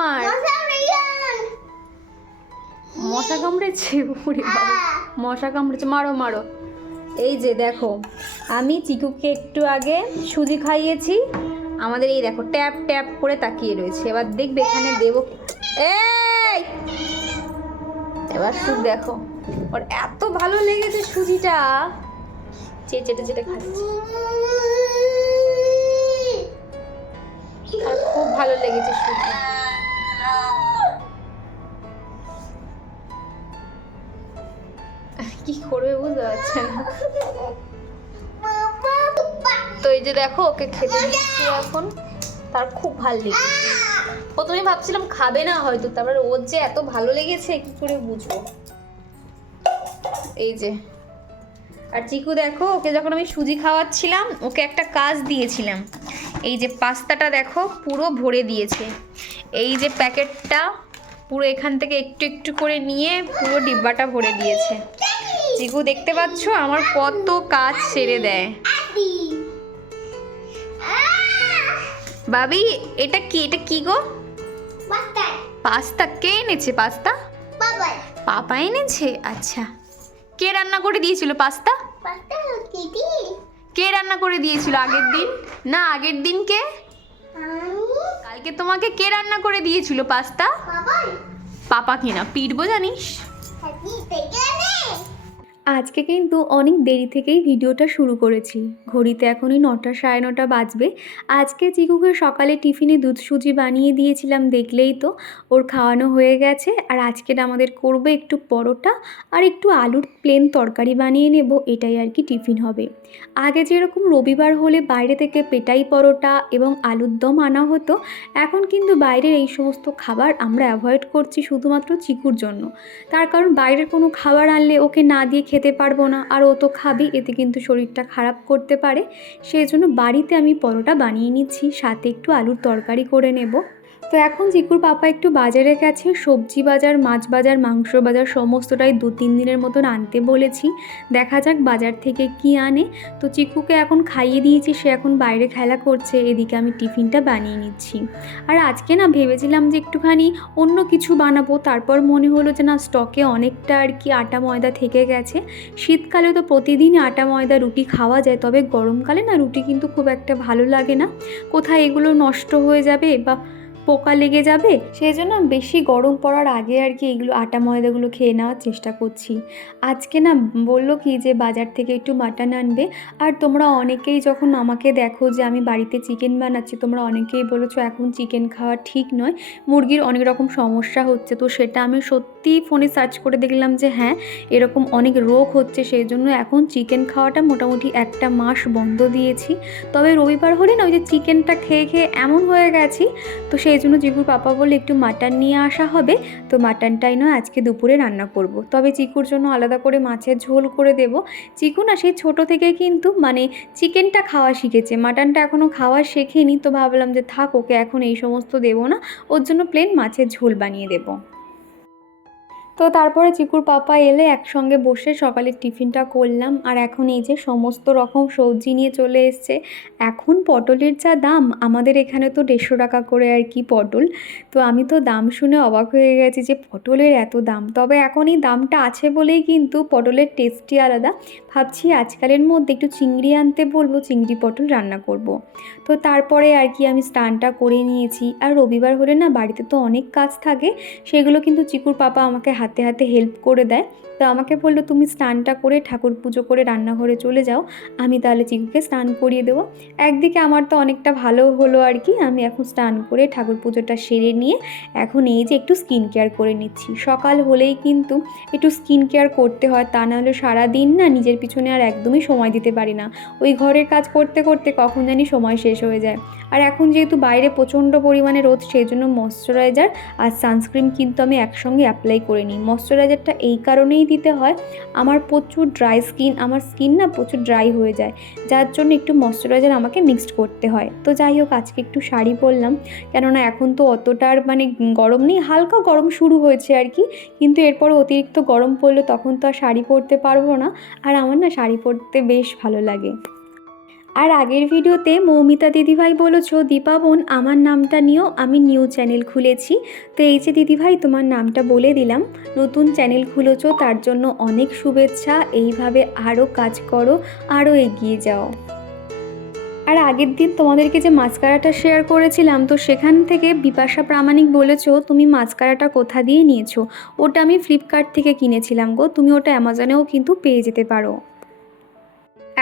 তোমার মশা কামড়েছে। ওরে বাবা। মশা কামড়েছে। মারো মারো। এই যে দেখো আমি চিকুকে একটু আগে সুজি খাইয়েছি। আমাদের এই দেখো ট্যাপ ট্যাপ করে তাকিয়ে রয়েছে। এবার দেখবে এখানে দেবো এই! এবার শুধু দেখো। ওর এত ভালো লেগেছে সুজিটা। চেটে চেটে চেটে খাচ্ছে। আর খুব ভালো লেগেছে সুজি। কি করবে বুঝতে পারছে না। তো এই যে দেখো, ওকে খেতে দিচ্ছি এখন। তার খুব ভালো লেগেছে। প্রথমে ভাবছিলাম খাবে না হয়তো, তারপর ওর যে এত ভালো লেগেছে, কি করে বুঝব? এই যে। আর চিকু দেখো, ওকে যখন আমি সুজি খাওয়াচ্ছিলাম, ওকে একটা কাজ দিয়েছিলাম। এই যে পাস্তাটা দেখো, পুরো ভরে দিয়েছে। এই যে প্যাকেটটা পুরো এখান থেকে একটু একটু করে নিয়ে পুরো ডিব্বাটা ভরে দিয়েছে। চিকু দেখতে পাচ্ছ? আমার কত কাজ সেরে দেয়। বাবি এটা কি? এটা কি গো? পাস্তা। কে এনেছে পাস্তা? পাপা এনেছে? আচ্ছা। কে রান্না করে দিয়েছিল পাস্তা? কে? রান্না করে দিয়েছিল আগের দিন? না আগের দিন কে? কালকে তোমাকে কে রান্না করে দিয়েছিল পাস্তা? পাপা কিনা পিটবো জানিস? আজকে কিন্তু অনেক দেরি থেকেই ভিডিওটা শুরু করেছি। ঘড়িতে এখনই নটা সাড়ে নটা বাজবে। আজকে চিকুকে সকালে টিফিনে দুধ সুজি বানিয়ে দিয়েছিলাম, দেখলেই তো। ওর খাওয়ানো হয়ে গেছে। আর আজকের আমাদের করবে একটু পরোটা আর একটু আলুর প্লেন তরকারি বানিয়ে নেব, এটাই আর কি টিফিন হবে। আগে যেরকম রবিবার হলে বাইরে থেকে পেটাই পরোটা এবং আলুর দম আনা হতো, এখন কিন্তু বাইরের এই সমস্ত খাবার আমরা অ্যাভয়েড করছি শুধুমাত্র চিকুর জন্য। তার কারণ বাইরের কোনো খাবার আনলে ওকে না দিয়ে খেতে পারব না। আর ও তো খাবে, এতে কিন্তু শরীরটা খারাপ করতে পারে। সেই জন্য বাড়িতে আমি পরোটা বানিয়ে নিচ্ছি, সাথে একটু আলুর তরকারি করে নেব। তো এখন জিকুর পাপা একটু বাজারে গেছে, সবজি বাজার, মাছ বাজার, মাংস বাজার সমস্তটাই দু তিন দিনের মতন আনতে বলেছি। দেখা যাক বাজার থেকে কি আনে। তো চিকুকে এখন খাইয়ে দিয়েছি, সে এখন বাইরে খেলা করছে, এদিকে আমি টিফিনটা বানিয়ে নিচ্ছি। আর আজকে না ভেবেছিলাম যে একটুখানি অন্য কিছু বানাবো, তারপর মনে হলো যে না স্টকে অনেকটা আর কি আটা ময়দা থেকে গেছে। শীতকালে তো প্রতিদিনই আটা ময়দা রুটি খাওয়া যায়, তবে গরমকালে না রুটি কিন্তু খুব একটা ভালো লাগে না। কোথায় এগুলো নষ্ট হয়ে যাবে বা পোকা লেগে যাবে, সেই জন্য বেশি গরম পড়ার আগে আর কি এগুলো আটা ময়দাগুলো খেয়ে নেওয়ার চেষ্টা করছি। আজকে না বলল কি যে বাজার থেকে একটু মাটন আনবে, আর তোমরা অনেকেই যখন আমাকে দেখো যে আমি বাড়িতে চিকেন বানাচ্ছি, তোমরা অনেকেই বলেছ এখন চিকেন খাওয়া ঠিক নয়, মুরগির অনেক রকম সমস্যা হচ্ছে। তো সেটা আমি সত্যিই ফোনে সার্চ করে দেখলাম যে হ্যাঁ এরকম অনেক রোগ হচ্ছে, সেই জন্য এখন চিকেন খাওয়াটা মোটামুটি একটা মাস বন্ধ দিয়েছি। তবে রবিবার হলে না ওই যে চিকেনটা খেয়ে খেয়ে এমন হয়ে গেছি, তো সেই জন্য চিকুর পাপা বলে একটু মাটন নিয়ে আসা হবে। তো মাটনটাই নয়, আজকে দুপুরে রান্না করব। তবে চিকুর জন্য আলাদা করে মাছের ঝোল করে দেব। চিকু না সেই ছোটো থেকে কিন্তু মানে চিকেনটা খাওয়া শিখেছে। মাটনটা এখনও খাওয়া শেখেনি। তো ভাবলাম যে থাক, ওকে এখন এই সমস্ত দেবো না। ওর জন্য প্লেন মাছের ঝোল বানিয়ে দেবো। তো তারপরে চিকুর পাপা এলে একসঙ্গে বসে সকালের টিফিনটা করলাম। আর এখন এই যে সমস্ত রকম সবজি নিয়ে চলে এসছে, এখন পটলের যা দাম, আমাদের এখানে তো দেড়শো টাকা করে আর কি পটল। তো আমি তো দাম শুনে অবাক হয়ে গেছি যে পটলের এত দাম। তবে এখন এই দামটা আছে বলেই কিন্তু পটলের টেস্টই আলাদা। ভাবছি আজকালের মধ্যে একটু চিংড়ি আনতে বলব, চিংড়ি পটল রান্না করব। তো তারপরে আর কি আমি স্নানটা করে নিয়েছি। আর রবিবার হলে না বাড়িতে তো অনেক কাজ থাকে, সেগুলো কিন্তু চিকুর পাপা আমাকে হাতে হাতে হাতে হেল্প করে দেয়। তো আমাকে বলল, তুমি স্নানটা করে ঠাকুর পুজো করে রান্নাঘরে চলে যাও। আমি তাহলে চিকুকে স্নান করিয়ে দেবো। একদিকে আমার তো অনেকটা ভালো হলো আর কি, আমি এখন স্নান করে ঠাকুর পুজোটা সেরে নিয়ে এখন এই যে একটু স্কিন কেয়ার করে নিচ্ছি। সকাল হলেই কিন্তু একটু স্কিন কেয়ার করতে হয়, তা নাহলে সারাদিন না নিজের পিছনে আর একদমই সময় দিতে পারি না। ওই ঘরের কাজ করতে করতে কখন জানি সময় শেষ হয়ে যায়। আর এখন যেহেতু বাইরে প্রচণ্ড পরিমাণে রোদ, সেই জন্য ময়শ্চারাইজার আর সানস্ক্রিন কিন্তু আমি একসঙ্গে অ্যাপ্লাই করে নিই। ময়শ্চারাইজারটা এই কারণেই দিতে হয়। আমার প্রচুর ড্রাই স্কিন আমার স্কিন না প্রচুর ড্রাই হয়ে যায়। যার জন্য একটু ময়শ্চারাইজার আমাকে মিক্সড করতে হয়। তো যাই হোক, আজকে একটু শাড়ি পরলাম। কেননা এখন তো অতটার মানে গরম নেই, হালকা গরম শুরু হয়েছে আর কি। কিন্তু এরপর অতিরিক্ত গরম পড়লে তখন তো আর শাড়ি পরতে পারব না। আর আমার না শাড়ি পরতে বেশ ভালো লাগে। আর আগের ভিডিওতে মৌমিতা দিদিভাই বলেছ দীপাবন আমার নামটা নিয়েও আমি নিউ চ্যানেল খুলেছি। তো এই যে দিদিভাই, তোমার নামটা বলে দিলাম। নতুন চ্যানেল খুলেছ, তার জন্য অনেক শুভেচ্ছা। এইভাবে আরও কাজ করো আরও এগিয়ে যাও। আর আগের দিন তোমাদেরকে যে মাস্কারাটা শেয়ার করেছিলাম, তো সেখান থেকে বিপাশা প্রামাণিক বলেছ, তুমি মাস্কারাটা কোথা দিয়ে নিয়েছো? ওটা আমি ফ্লিপকার্ট থেকে কিনেছিলাম গো। তুমি ওটা অ্যামাজনেও কিন্তু পেয়ে যেতে পারো।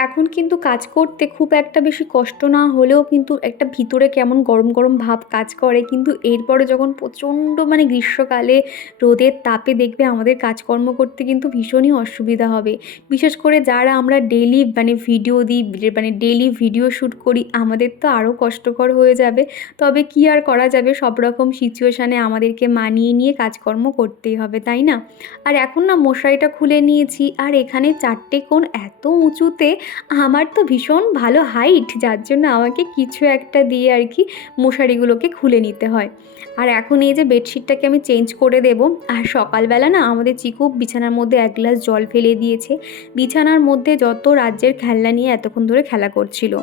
এখন কিন্তু কাজ করতে খুব একটা বেশি কষ্ট না হলেও কিন্তু একটা ভিতরে কেমন গরম গরম ভাব কাজ করে। কিন্তু এরপরে যখন প্রচণ্ড মানে গ্রীষ্মকালে রোদের তাপে দেখবে আমাদের কাজকর্ম করতে কিন্তু ভীষণই অসুবিধা হবে। বিশেষ করে যারা আমরা ডেলি মানে ভিডিও দিই মানে ডেলি ভিডিও শ্যুট করি, আমাদের তো আরও কষ্টকর হয়ে যাবে। তবে কি আর করা যাবে? সব রকম সিচুয়েশানে আমাদেরকে মানিয়ে নিয়ে কাজকর্ম করতেই হবে, তাই না? আর এখন না মশারিটা খুলে নিয়েছি। আর এখানে চারটে কোণ এত উঁচুতে আমার তো ভীষণ ভালো হাইট যার জন্য আমাকে কিছু একটা দিয়ে আর কি মশারিগুলোকে খুলে নিতে হয়। আর এখন এই যে বেডশিটটাকে আমি চেঞ্জ করে দেব, আর সকালবেলা না আমাদের চিকু বিছানার মধ্যে এক গ্লাস জল ফেলে দিয়েছে। বিছানার মধ্যে যত রাজ্যের খেলনা নিয়ে এতক্ষণ ধরে খেলা করছিল।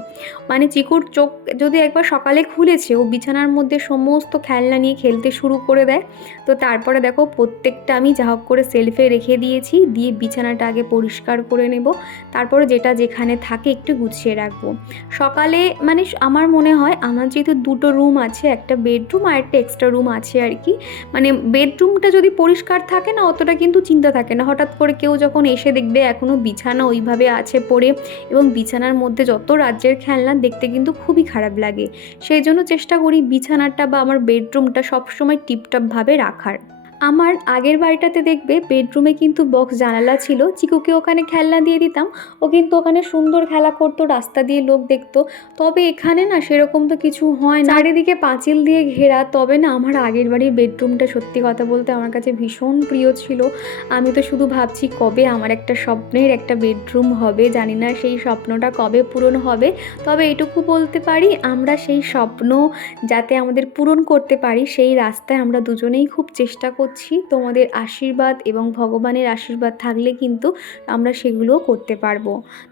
মানে চিকুর চোখ যদি একবার সকালে খুলেছে, ও বিছানার মধ্যে সমস্ত খেলনা নিয়ে খেলতে শুরু করে দেয়। তো তারপরে দেখো প্রত্যেকটা আমি যা হোক করে সেলফে রেখে দিয়েছি, দিয়ে বিছানাটা আগে পরিষ্কার করে নেব। তারপরে যেটা যেখানে থাকে একটু গুছিয়ে রাখব। সকালে মানে আমার মনে হয় আমার যেহেতু দুটো রুম আছে, একটা বেডরুম আর একটা এক্সট্রা রুম আছে আর কি মানে বেডরুমটা যদি পরিষ্কার থাকে না, অতটা কিন্তু চিন্তা থাকে না। হঠাৎ করে কেউ যখন এসে দেখবে এখনও বিছানা ওইভাবে আছে পড়ে এবং বিছানার মধ্যে যত রাজ্যের খেলনা দেখতে কিন্তু খুবই খারাপ লাগে। সেই জন্য চেষ্টা করি বিছানাটা বা আমার বেডরুমটা সবসময় টিপটপভাবে রাখার। আমার আগের বাড়িটাতে দেখবে বেডরুমে কিন্তু বক্স জানালা ছিল। চিকুকে ওখানে খেলনা দিয়ে দিতাম। ও কিন্তু ওখানে সুন্দর খেলা করতো, রাস্তা দিয়ে লোক দেখতো। তবে এখানে না সেরকম তো কিছু হয় না। চারিদিকে পাঁচিল দিয়ে ঘেরা। তবে না আমার আগের বাড়ির বেডরুমটা সত্যি কথা বলতে আমার কাছে ভীষণ প্রিয় ছিল। আমি তো শুধু ভাবছি কবে আমার একটা স্বপ্নের একটা বেডরুম হবে। জানি না সেই স্বপ্নটা কবে পূরণ হবে। তবে এটুকু বলতে পারি, আমরা সেই স্বপ্ন যাতে আমাদের পূরণ করতে পারি, সেই রাস্তায় আমরা দুজনেই খুব চেষ্টা করছি, তোমাদের আশীর্বাদ এবং ভগবানের আশীর্বাদ থাকলে কিন্তু আমরা সেগুলোও করতে পারব।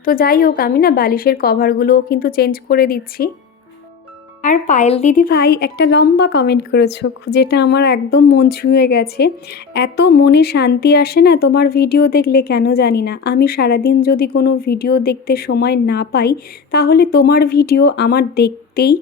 তো যাই হোক, আমি না বালিশের কভারগুলোও কিন্তু চেঞ্জ করে দিচ্ছি। আর পায়েল দিদি ভাই একটা লম্বা কমেন্ট করেছ, যেটা আমার একদম মন ছুঁয়ে গেছে। এত মনে শান্তি আসে না তোমার ভিডিও দেখলে কেন জানি না। আমি সারাদিন যদি কোনো ভিডিও দেখতে সময় না পাই, তাহলে তোমার ভিডিও আমার দেখতেই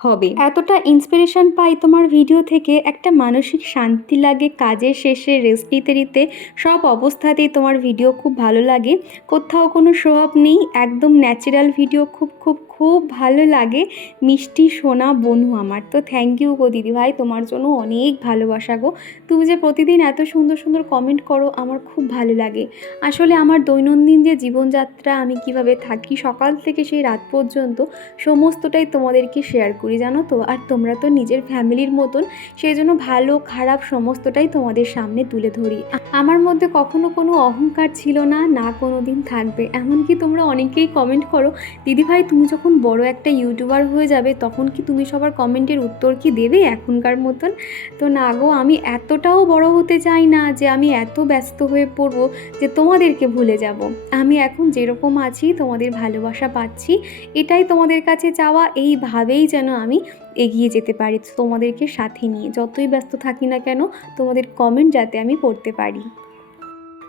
হবে। এতটা ইন্সপিরেশন পাই তোমার ভিডিও থেকে, একটা মানসিক শান্তি লাগে, কাজের শেষে রেস্ট নিতে নিতে, সব অবস্থাতেই তোমার ভিডিও খুব ভালো লাগে। কোথাও কোনো স্বভাব নেই, একদম ন্যাচারাল ভিডিও খুব খুব খুব ভালো লাগে। মিষ্টি সোনা বনু আমার। তো থ্যাংক ইউ গো দিদিভাই তোমার জন্য অনেক ভালোবাসা গো। তুমি যে প্রতিদিন এত সুন্দর সুন্দর কমেন্ট করো, আমার খুব ভালো লাগে। আসলে আমার দৈনন্দিন যে জীবনযাত্রা, আমি কীভাবে থাকি, সকাল থেকে সেই রাত পর্যন্ত সমস্তটাই তোমাদেরকে শেয়ার করি, জানো তো? আর তোমরা তো নিজের ফ্যামিলির মতন, সেই জন্য ভালো, খারাপ সমস্তটাই তোমাদের সামনে তুলে ধরি। আমার মধ্যে কখনো কোনো অহংকার ছিল না না কোনো দিন থাকবে। এমনকি তোমরা অনেকেই কমেন্ট করো দিদিভাই তুমি যখন বড় একটা ইউটিউবার হয়ে যাবে, তখন কি তুমি সবার কমেন্টের উত্তর কি দেবে এখনকার মতন? তো না গো, আমি এতটাও বড় হতে চাই না যে আমি এত ব্যস্ত হয়ে পড়ব যে তোমাদেরকে ভুলে যাব। আমি এখন যেরকম আছি, তোমাদের ভালোবাসা পাচ্ছি, এটাই তোমাদের কাছে চাওয়া, এইভাবেই যেন আমি এগিয়ে যেতে পারি তোমাদেরকে সাথে নিয়ে। যতই ব্যস্ত থাকি না কেন, তোমাদের কমেন্ট যাতে আমি পড়তে পারি।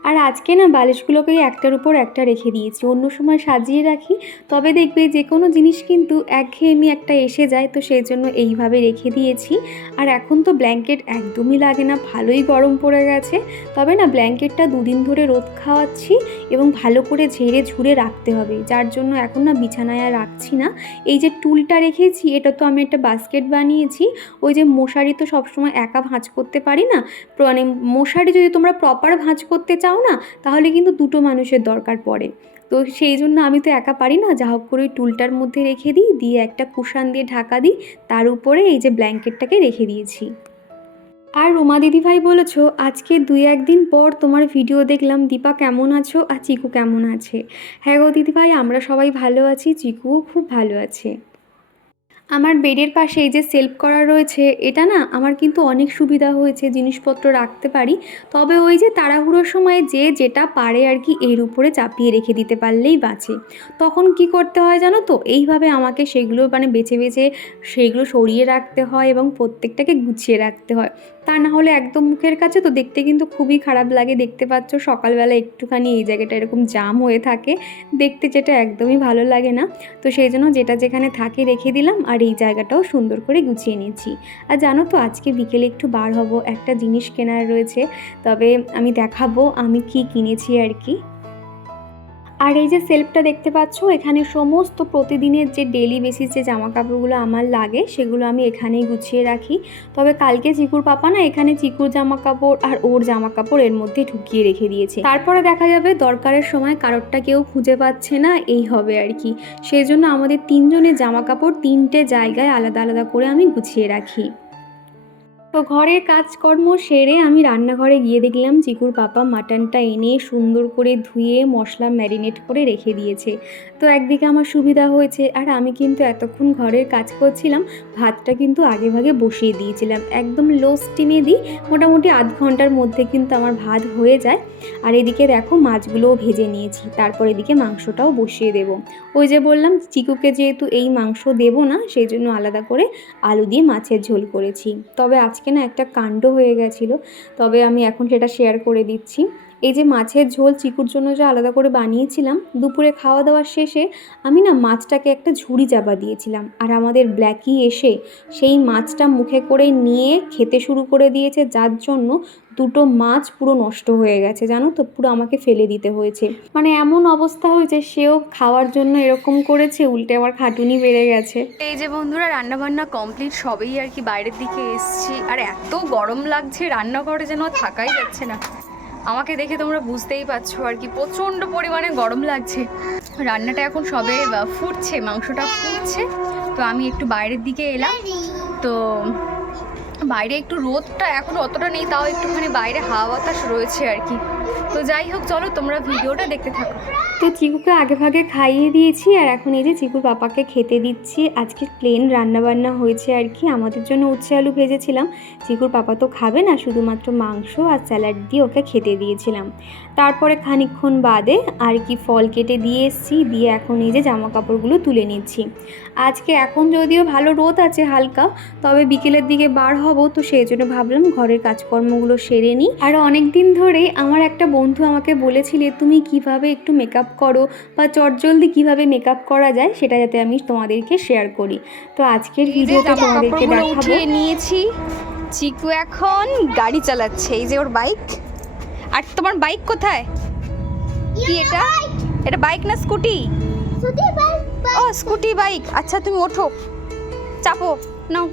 আর আজকে না বালিশগুলোকে একটার উপর একটা রেখে দিয়েছি। অন্য সময় সাজিয়ে রাখি, তবে দেখবে যে কোনো জিনিস কিন্তু একঘেয়েমি একটা এসে যায়, তো সেই জন্য এইভাবে রেখে দিয়েছি। আর এখন তো ব্ল্যাঙ্কেট একদমই লাগে না, ভালোই গরম পড়ে গেছে। তবে না ব্ল্যাঙ্কেটটা দুদিন ধরে রোদ খাওয়াচ্ছি এবং ভালো করে ঝেড়ে ঝুড়ে রাখতে হবে। যার জন্য এখন না বিছানায় আর রাখছি না। এই যে টুলটা রেখেছি, এটা তো আমি একটা বাস্কেট বানিয়েছি। ওই যে মশারি তো সবসময় একা ভাঁজ করতে পারি না। মানে মশারি যদি তোমরা প্রপার ভাঁজ করতে চাও না, তাহলে কিন্তু দুটো মানুষের দরকার পড়ে। তো সেই জন্য আমি তো একা পারি না, যা হোক করে ওই টুলটার মধ্যে রেখে দিই, দিয়ে একটা কুশান দিয়ে ঢাকা দিই, তার উপরে এই যে ব্ল্যাঙ্কেটটাকে রেখে দিয়েছি। আর রুমা দিদিভাই বলেছ, আজকে দুই একদিন পর তোমার ভিডিও দেখলাম, দীপা কেমন আছো? আর চিকু কেমন আছে? হ্যাঁ গো দিদিভাই, আমরা সবাই ভালো আছি, চিকুও খুব ভালো আছে। আমার বেডের পাশে এই যে সেলফ করা রয়েছে, এটা না আমার কিন্তু অনেক সুবিধা হয়েছে জিনিসপত্র রাখতে পারি। তবে ওই যে তাড়াহুড়োর সময় যে যেটা পারে আর কি এর উপরে চাপিয়ে রেখে দিতে পারলেই বাঁচে। তখন কি করতে হয় জানো তো? এইভাবে আমাকে সেগুলো মানে বেছে বেছে সেগুলো সরিয়ে রাখতে হয় এবং প্রত্যেকটাকে গুছিয়ে রাখতে হয়। তা না হলে একদম মুখের কাছে তো দেখতে কিন্তু খুবই খারাপ লাগে। দেখতে পাচ্ছ সকালবেলা একটুখানি এই জায়গাটা এরকম জাম হয়ে থাকে। দেখতে যেটা একদমই ভালো লাগে না। তো সেই জন্য যেটা যেখানে থাকে রেখে দিলাম। আর এই জায়গাটাও সুন্দর করে গুছিয়ে নিয়েছি। আর জানো তো, আজকে বিকেলে একটু বার হব, একটা জিনিস কেনার রয়েছে। তবে আমি দেখাবো আমি কি কিনেছি আর কি। আর এই যে সেলফটা দেখতে পাচ্ছ, এখানে সমস্ত প্রতিদিনের যে ডেলি বেসিস যে জামা কাপড়গুলো আমার লাগে, সেগুলো আমি এখানেই গুছিয়ে রাখি। তবে কালকে চিকুর পাপা না এখানে চিকুর জামা কাপড় আর ওর জামা কাপড় এর মধ্যে ঢুকিয়ে রেখে দিয়েছে। তারপরে দেখা যাবে দরকারের সময় কারোরটা কেউ খুঁজে পাচ্ছে না, এই হবে আর কি। সেই জন্য আমাদের তিনজনের জামা কাপড় তিনটে জায়গায় আলাদা আলাদা করে আমি গুছিয়ে রাখি। তো ঘরের কাজকর্ম সেরে আমি রান্নাঘরে গিয়ে দেখলাম চিকুর পাপা মাটনটা এনে সুন্দর করে ধুয়ে মশলা ম্যারিনেট করে রেখে দিয়েছে। তো একদিকে আমার সুবিধা হয়েছে, আর আমি কিন্তু এতক্ষণ ঘরের কাজ করছিলাম, ভাতটা কিন্তু আগে ভাগে বসিয়ে দিয়েছিলাম। একদম লো স্টিমে দিই, মোটামুটি আধ ঘণ্টার মধ্যে কিন্তু আমার ভাত হয়ে যায়। আর এদিকে দেখো মাছগুলোও ভেজে নিয়েছি, তারপর এদিকে মাংসটাও বসিয়ে দেবো। ওই যে বললাম, চিকুকে যেহেতু এই মাংস দেবো না, সেই জন্য আলাদা করে আলু দিয়ে মাছের ঝোল করেছি। তবে আজকে না একটা কাণ্ড হয়ে গেছিল তবে আমি এখন সেটা শেয়ার করে দিচ্ছি। এই যে মাছের ঝোল চিকুর জন্য যে আলাদা করে বানিয়েছিলাম, দুপুরে খাওয়া দাওয়ার শেষে আমি না মাছটাকে একটা ঝুড়ি চাপা দিয়েছিলাম। আর আমাদের ব্ল্যাকি এসে সেই মাছটা মুখে করে নিয়ে খেতে শুরু করে দিয়েছে, যার জন্য দুটো মাছ পুরো নষ্ট হয়ে গেছে, জানো তো? পুরো আমাকে ফেলে দিতে হয়েছে। মানে এমন অবস্থা হয়েছে, সেও খাওয়ার জন্য এরকম করেছে, উল্টে আবার খাটুনি বেড়ে গেছে। এই যে বন্ধুরা রান্না বান্না কমপ্লিট সবেই আর কি বাইরের দিকে এসছি। আর এত গরম লাগছে, রান্নাঘরে যেন থাকাই যাচ্ছে না। আমাকে দেখে তোমরা বুঝতেই পারছ আর কি, প্রচণ্ড পরিমাণে গরম লাগছে। রান্নাটা এখন সবে ফুটছে, মাংসটা ফুটছে। তো আমি একটু বাইরের দিকে এলাম। তো বাইরে একটু রোদটা এখন অতটা নেই, তাও একটুখানি বাইরে হাওয়া বাতাস রয়েছে আর কি। তো যাই হোক, চলো তোমরা ভিডিওটা দেখতে থাকো। তো চিকুকে আগে ভাগে খাইয়ে দিয়েছি আর এখন এই যে চিকুর পাপাকে খেতে দিচ্ছি। আজকে প্লেন রান্নাবান্না হয়েছে আর কি। আমাদের জন্য উচ্ছে আলু ভেজেছিলাম। চিকুর পাপা তো খাবে না, শুধুমাত্র মাংস আর স্যালাড দিয়ে ওকে খেতে দিয়েছিলাম। তারপরে খানিকক্ষণ বাদে আর কি ফল কেটে দিয়ে এসছি, দিয়ে এখন এই যে জামা কাপড়গুলো তুলে নিচ্ছি। আজকে এখন যদিও ভালো রোদ আছে হালকা, তবে বিকেলের দিকে বার হব, তো সেই জন্য ভাবলাম ঘরের কাজকর্মগুলো সেরে নিই। আর অনেক দিন ধরেই আমার একটা বন্ধু আমাকে বলেছিলে, তুমি কীভাবে একটু মেকআপ করো বা চটজলদি কীভাবে মেকআপ করা যায় সেটা যাতে আমি তোমাদেরকে শেয়ার করি। তো আজকের ভিডিওতে তোমাদেরকে দেখাবো। নিয়েছি। চিকু এখন গাড়ি চালাচ্ছে। এই যে ওর বাইক আর তোমার বাইক কোথায়? কি এটা? এটা বাইক না স্কুটি ও স্কুটি বাইক আচ্ছা তুমি ওঠো। চাপো নাও।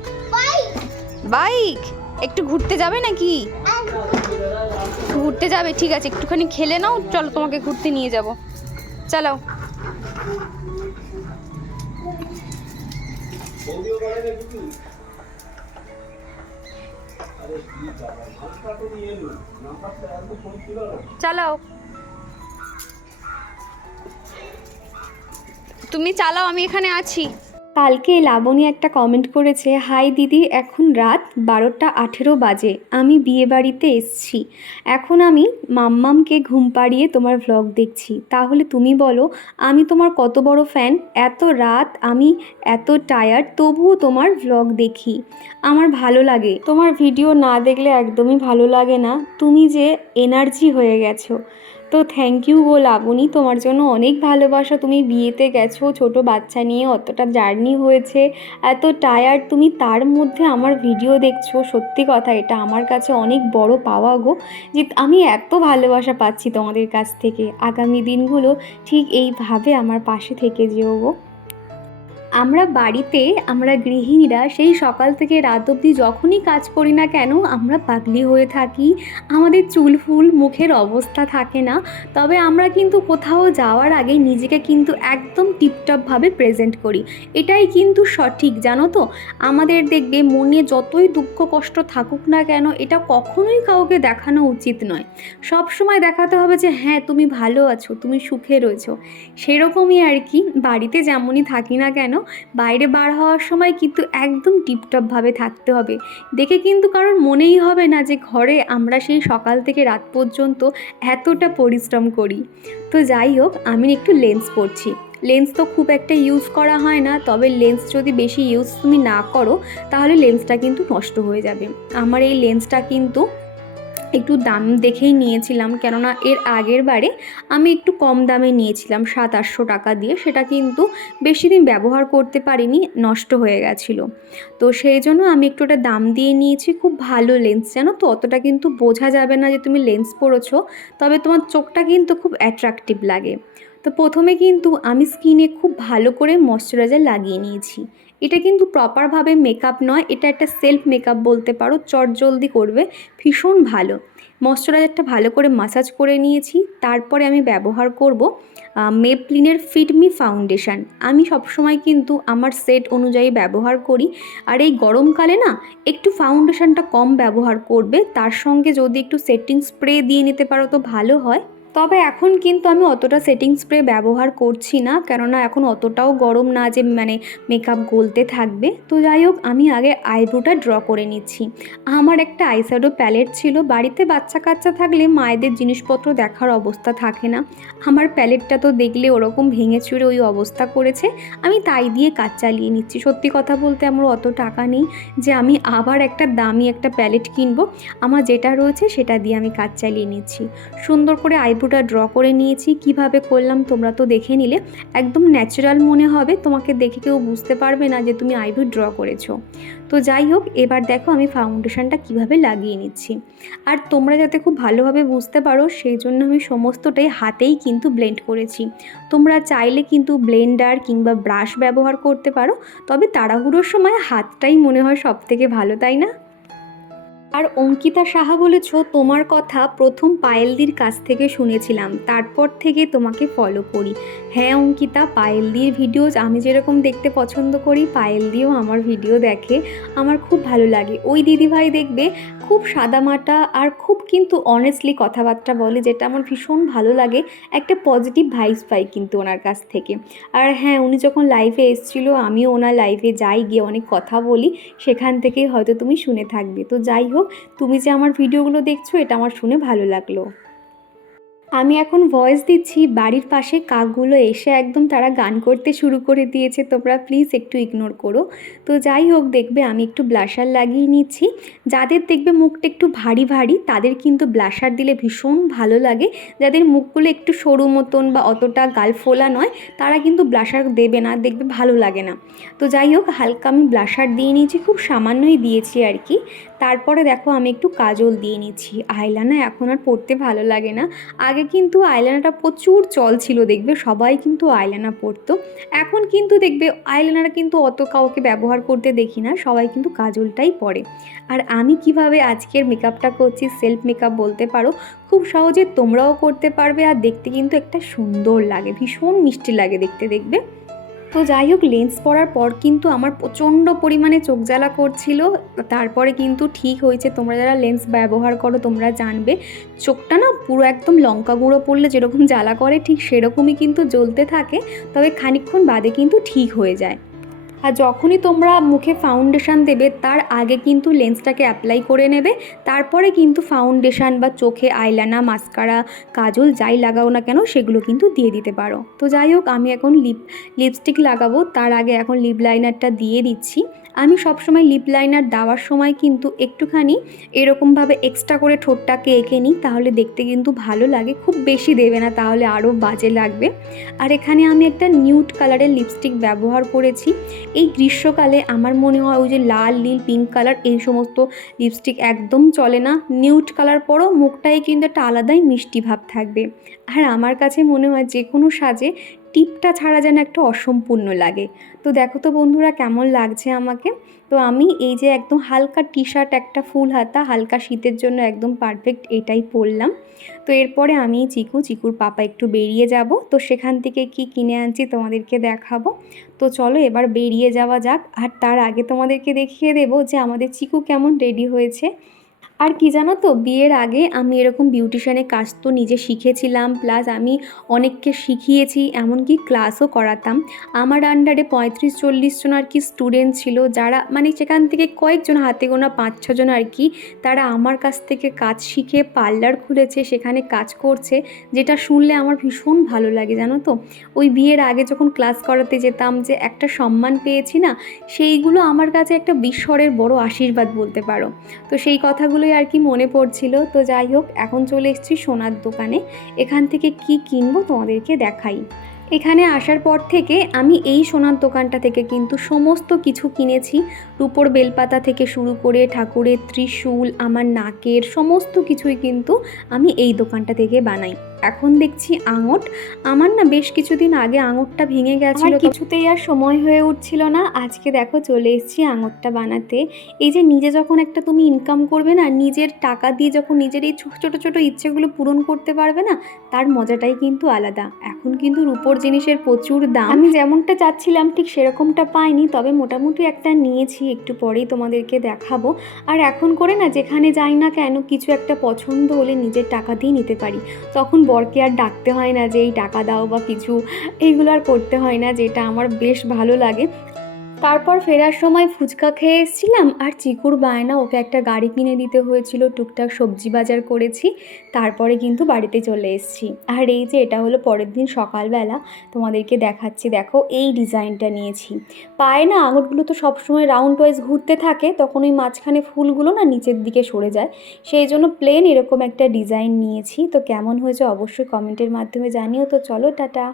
বাইক একটু ঘুরতে যাবে নাকি? ঘুরতে যাবে ঠিক আছে। একটুখানি খেলে নাও। চলো তোমাকে ঘুরতে নিয়ে যাব। চালাও চালাও তুমি চালাও আমি এখানে আছি। কালকে লাবণী একটা কমেন্ট করেছে, হাই দিদি, এখন রাত বারোটা আঠেরো বাজে, আমি বিয়ে বাড়িতে এসছি। এখন আমি মাম্মামকে ঘুম পাড়িয়ে তোমার ভ্লগ দেখছি। তাহলে তুমি বলো, আমি তোমার কত বড় ফ্যান এত রাত আমি এত টায়ার্ড তবুও তোমার ভ্লগ দেখি। আমার ভালো লাগে। তোমার ভিডিও না দেখলে একদমই ভালো লাগে না। তুমি যে এনার্জি হয়ে গেছো। তো থ্যাংক ইউ গো লাবণী তোমার জন্য অনেক ভালোবাসা। তুমি বিয়েতে গেছো, ছোট বাচ্চা নিয়ে অতটা জার্নি হয়েছে। এত টায়ার্ড তুমি তার মধ্যে আমার ভিডিও দেখছ। সত্যি কথা, এটা আমার কাছে অনেক বড় পাওয়া গো। যে আমি এত ভালোবাসা পাচ্ছি তোমাদের কাছ থেকে। আগামী দিনগুলো ঠিক এইভাবে আমার পাশে থেকে যেও গো। আমরা বাড়িতে, আমরা গৃহিণীরা সেই সকাল থেকে রাত অবধি যখনই কাজ করি না কেন, আমরা পাগলি হয়ে থাকি। আমাদের চুল, ফুল, মুখের অবস্থা থাকে না। তবে আমরা কিন্তু কোথাও যাওয়ার আগে নিজেকে কিন্তু একদম টিপটপভাবে প্রেজেন্ট করি। এটাই কিন্তু সঠিক, জানো তো? আমাদের দেখবে মনে যতই দুঃখ, কষ্ট থাকুক না কেন, এটা কখনোই কাউকে দেখানো উচিত নয়। সব সময় দেখাতে হবে যে হ্যাঁ তুমি ভালো আছো, তুমি সুখে রয়েছো। সেরকমই আর কি, বাড়িতে যেমনই থাকি না কেন বাইরে বার হওয়ার সময় কিন্তু একদম টিপটপভাবে থাকতে হবে। দেখে কিন্তু কারোর মনেই হবে না যে ঘরে আমরা সেই সকাল থেকে রাত পর্যন্ত এতটা পরিশ্রম করি। তো যাই হোক, আমি একটু লেন্স পরছি। লেন্স তো খুব একটা ইউজ করা হয় না, তবে লেন্স যদি বেশি ইউজ তুমি না করো, তাহলে লেন্সটা কিন্তু নষ্ট হয়ে যাবে। আমার এই লেন্সটা কিন্তু একটু দাম দেখেই নিয়েছিলাম, কেননা এর আগের বারে আমি একটু কম দামে নিয়েছিলাম, সাত আটশো টাকা দিয়ে। সেটা কিন্তু বেশি দিন ব্যবহার করতে পারিনি, নষ্ট হয়ে গেছিল। তো সেই জন্য আমি একটু ওটা দাম দিয়ে নিয়েছি, খুব ভালো লেন্স জানো তো, অতটা কিন্তু বোঝা যাবে না যে তুমি লেন্স পরেছো, তবে তোমার চোখটা কিন্তু খুব অ্যাট্রাকটিভ লাগে। তো প্রথমে কিন্তু আমি স্কিনে খুব ভালো করে ময়শ্চারাইজার লাগিয়ে নিয়েছি। এটা কিন্তু প্রপারভাবে মেকআপ নয়, এটা একটা সেলফ মেকআপ বলতে পারো, চট জলদি করবে, ভীষণ ভালো। ময়শ্চারাইজারটা ভালো করে মাসাজ করে নিয়েছি, তারপরে আমি ব্যবহার করব মেপলিনের ফিটমি ফাউন্ডেশন আমি সবসময় কিন্তু আমার সেট অনুযায়ী ব্যবহার করি, আর এই গরমকালে না, একটু ফাউন্ডেশানটা কম ব্যবহার করবে, তার সঙ্গে যদি একটু সেটিং স্প্রে দিয়ে নিতে পারো তো ভালো হয়। তবে এখন কিন্তু আমি অতটা সেটিং স্প্রে ব্যবহার করছি না, কেননা এখন অতটাও গরম না যে মানে মেকআপ গলতে থাকবে। তো যাই হোক, আমি আগে আইব্রোটা ড্র করে নিচ্ছি। আমার একটা আইশ্যাডো প্যালেট ছিল, বাড়িতে বাচ্চা কাচ্চা থাকলে মায়েদের জিনিসপত্র দেখার অবস্থা থাকে না। আমার প্যালেটটা তো দেখলে ওরকম ভেঙে চুরে ওই অবস্থা করেছে। আমি তাই দিয়ে কাজ চালিয়ে নিচ্ছি। সত্যি কথা বলতে আমার অত টাকা নেই যে আমি আবার একটা দামি একটা প্যালেট কিনবো। আমার যেটা রয়েছে সেটা দিয়ে আমি কাজ চালিয়ে নিচ্ছি। সুন্দর করে আইব্রোটা ড্র করে নিয়েছি। কীভাবে করলাম তোমরা তো দেখে নিলে। একদম ন্যাচারাল মনে হবে। তোমাকে দেখে কেউ বুঝতে পারবে না যে তুমি আইব্রো ড্র করেছ। তো যাই হোক, এবার দেখো আমি ফাউন্ডেশনটা কীভাবে লাগিয়ে নিচ্ছি। আর তোমরা যাতে খুব ভালোভাবে বুঝতে পারো, সেই জন্য আমি সমস্তটাই হাতেই কিন্তু ব্লেন্ড করেছি। তোমরা চাইলে কিন্তু ব্লেন্ডার কিংবা ব্রাশ ব্যবহার করতে পারো। তবে তাড়াহুড়োর সময় হাতটাই মনে হয় সব থেকে ভালো, তাই না? আর অঙ্কিতা সাহা বলেছ, তোমার কথা প্রথম পায়েলদির কাছ থেকে শুনেছিলাম। তারপর থেকে তোমাকে ফলো করি। হ্যাঁ অঙ্কিতা, পায়েলদির ভিডিওজ আমি যেরকম দেখতে পছন্দ করি, পায়েলদিও আমার ভিডিও দেখে। আমার খুব ভালো লাগে। ওই দিদিভাই দেখবে, খুব সাদামাটা আর খুব কিন্তু অনেস্টলি কথাবার্তা বলে, যেটা আমার ভীষণ ভালো লাগে। একটা পজিটিভ ভাইস পাই কিন্তু ওনার কাছ থেকে। আর হ্যাঁ উনি যখন লাইভে এসেছিল, আমিও ওনার লাইভে যাই, গিয়ে অনেক কথা বলি। সেখান থেকেই হয়তো তুমি শুনে থাকবে। তো যাই হোক তুমি যে আমার ভিডিওগুলো দেখছ, এটা আমার শুনে ভালো লাগল। আমি এখন ভয়েস দিচ্ছি, বাড়ির পাশে কাকগুলো এসে একদম তারা গান করতে শুরু করে দিয়েছে, তোমরা প্লিজ একটু ইগনোর করো। তো যাই হোক, দেখবে আমি একটু ব্লাশার লাগিয়ে নিচ্ছি। যাদের দেখবে মুখটা একটু ভারী ভারী, তাদের কিন্তু ব্লাশার দিলে ভীষণ ভালো লাগে। যাদের মুখগুলো একটু সরু মতন বা অতটা গাল ফোলা নয়, তারা কিন্তু ব্লাশার দেবে না, দেখবে ভালো লাগে না। তো যাই হোক, হালকা আমি ব্লাশার দিয়ে নিয়েছি, খুব সামান্যই দিয়েছি আর কি। তারপরে দেখো আমি একটু কাজল দিয়ে নিচ্ছি। আইলানা এখন আর পরতে ভালো লাগে না। আগে কিন্তু আইলানাটা প্রচুর চল ছিল দেখবে, সবাই কিন্তু আইলানা পরতো এখন কিন্তু দেখবে আইলানাটা কিন্তু অত কাউকে ব্যবহার করতে দেখি না, সবাই কিন্তু কাজলটাই পরে আর আমি কীভাবে আজকের মেকআপটা করছি, সেলফ মেকআপ বলতে পারো, খুব সহজে তোমরাও করতে পারবে আর দেখতে কিন্তু একটা সুন্দর লাগে, ভীষণ মিষ্টি লাগে দেখতে দেখবে। তো যাই হোক লেন্স পরার পর কিন্তু আমার প্রচণ্ড পরিমাণে চোখ জ্বালা করছিল। তারপরে কিন্তু ঠিক হয়েছে, তোমরা যারা লেন্স ব্যবহার করো তোমরা জানবে। চোখটা না পুরো একদম লঙ্কা গুঁড়ো পড়লে যেরকম জ্বালা করে, ঠিক সেরকমই কিন্তু জ্বলতে থাকে। তবে খানিক্ষণ বাদে কিন্তু ঠিক হয়ে যায়। আর যখনই তোমরা মুখে ফাউন্ডেশন দেবে, তার আগে কিন্তু লেন্সটাকে অ্যাপ্লাই করে নেবে। তারপরে কিন্তু ফাউন্ডেশন বা চোখে আইলানা মাস্কারা কাজল যাই লাগাও না কেন, সেগুলো কিন্তু দিয়ে দিতে পারো। তো যাই হোক, আমি এখন লিপ লিপস্টিক লাগাবো। তার আগে এখন লিপ লাইনারটা দিয়ে দিচ্ছি। আমি সবসময় লিপ লাইনার দেওয়ার সময় কিন্তু একটুখানি এরকমভাবে এক্সট্রা করে ঠোঁটটাকে এঁকে নিই, তাহলে দেখতে কিন্তু ভালো লাগে, খুব বেশি দেবে না, তাহলে আরও বাজে লাগবে। আর এখানে আমি একটা নিউট কালারের লিপস্টিক ব্যবহার করেছি। এই গ্রীষ্মকালে আমার মনে হয় ওই যে লাল, নীল পিঙ্ক কালার এই সমস্ত লিপস্টিক একদম চলে না। নিউট কালার পরও মুখটায় কিন্তু একটা আলাদাই মিষ্টি ভাব থাকবে। আর আমার কাছে মনে হয় যে কোনো সাজে টিপটা ছাড়া যেন একটা অসম্পূর্ণ লাগে। তো দেখো তো বন্ধুরা কেমন লাগছে আমাকে? তো আমি এই যে একদম হালকা টি শার্ট একটা ফুল হাতা, হালকা শীতের জন্য একদম পারফেক্ট এটাই পরলাম। তো এরপরে আমি চিকু, চিকুর পাপা একটু বেরিয়ে যাব। তো সেখান থেকে কি কিনে আনছি তোমাদেরকে দেখাবো। তো চলো এবার বেরিয়ে যাওয়া যাক। আর তার আগে তোমাদেরকে দেখিয়ে দেবো যে আমাদের চিকু কেমন রেডি হয়েছে। আর কি জানো তো, বিয়ের আগে আমি এরকম বিউটিশিয়ানের কাজ তো নিজে শিখেছিলাম প্লাস আমি অনেককে শিখিয়েছি, এমনকি ক্লাসও করাতাম। আমার আন্ডারে পঁয়ত্রিশ, চল্লিশ জন আর কি স্টুডেন্ট ছিল, যারা মানে সেখান থেকে কয়েকজন হাতে গোনা পাঁচ ছজন আর কি, তারা আমার কাছ থেকে কাজ শিখে পার্লার খুলেছে, সেখানে কাজ করছে, যেটা শুনলে আমার ভীষণ ভালো লাগে, জানো তো। ওই বিয়ের আগে যখন ক্লাস করাতে যেতাম, যে একটা সম্মান পেয়েছি না, সেইগুলো আমার কাছে একটা বিস্মরের বড় আশীর্বাদ বলতে পারো। তো সেই কথাগুলোই আর কি মনে পড়ছিল। তো যাই হোক, এখন চলে এসেছি সোনার দোকানে। এখান থেকে কি কিনবো তোমাদেরকে দেখাই। এখানে আসার পর থেকে আমি এই সোনার দোকানটা থেকে কিন্তু সমস্ত কিছু কিনেছি। রূপোর বেলপাতা থেকে শুরু করে ঠাকুরের ত্রিশূল, আমার নাকের সমস্ত কিছুই কিন্তু আমি এই দোকানটা থেকে বানাই। এখন দেখছি আঙট। আমার না বেশ কিছুদিন আগে আঙটটা ভেঙে গেছিল কিছুতেই আর সময় হয়ে উঠছিল না। আজকে দেখো চলে এসেছি আঙটটা বানাতে। এই যে নিজে যখন একটা তুমি ইনকাম করবে না নিজের টাকা দিয়ে যখন নিজের এই ছোটো ছোটো ছোটো ইচ্ছেগুলো পূরণ করতে পারবে না তার মজাটাই কিন্তু আলাদা। এখন কিন্তু রূপোর জিনিসের প্রচুর দাম। আমি যেমনটা চাচ্ছিলাম ঠিক সেরকমটা পাইনি তবে মোটামুটি একটা নিয়েছি একটু পরেই তোমাদেরকে দেখাবো। আর এখন করে না যেখানে যাই না কেন কিছু একটা পছন্দ হলে নিজের টাকা দিয়ে নিতে পারি। তখন বরকে আর ডাকতে হয় না যে, এই টাকা দাও বা কিছু। এইগুলো আর করতে হয় না, যেটা আমার বেশ ভালো লাগে। তারপর ফেরার সময় ফুচকা খেয়ে এসেছিলাম আর চিকুর বায়না, ওকে একটা গাড়ি কিনে দিতে হয়েছিল, টুকটাক সবজি বাজার করেছি, তারপরে কিন্তু বাড়িতে চলে এসেছি। আর এই যে এটা হলো পরের দিন সকালবেলা, তোমাদেরকে দেখাচ্ছি, দেখো এই ডিজাইনটা নিয়েছি। পায়ে না আঙুরগুলো তো সবসময় রাউন্ড ওয়াইজ ঘুরতে থাকে, তখন ওই মাঝখানে ফুলগুলো না নিচের দিকে সরে যায়। সেই জন্য প্লেন এরকম একটা ডিজাইন নিয়েছি, তো কেমন হয়েছে অবশ্যই কমেন্টের মাধ্যমে জানিও, তো চলো, টাটা।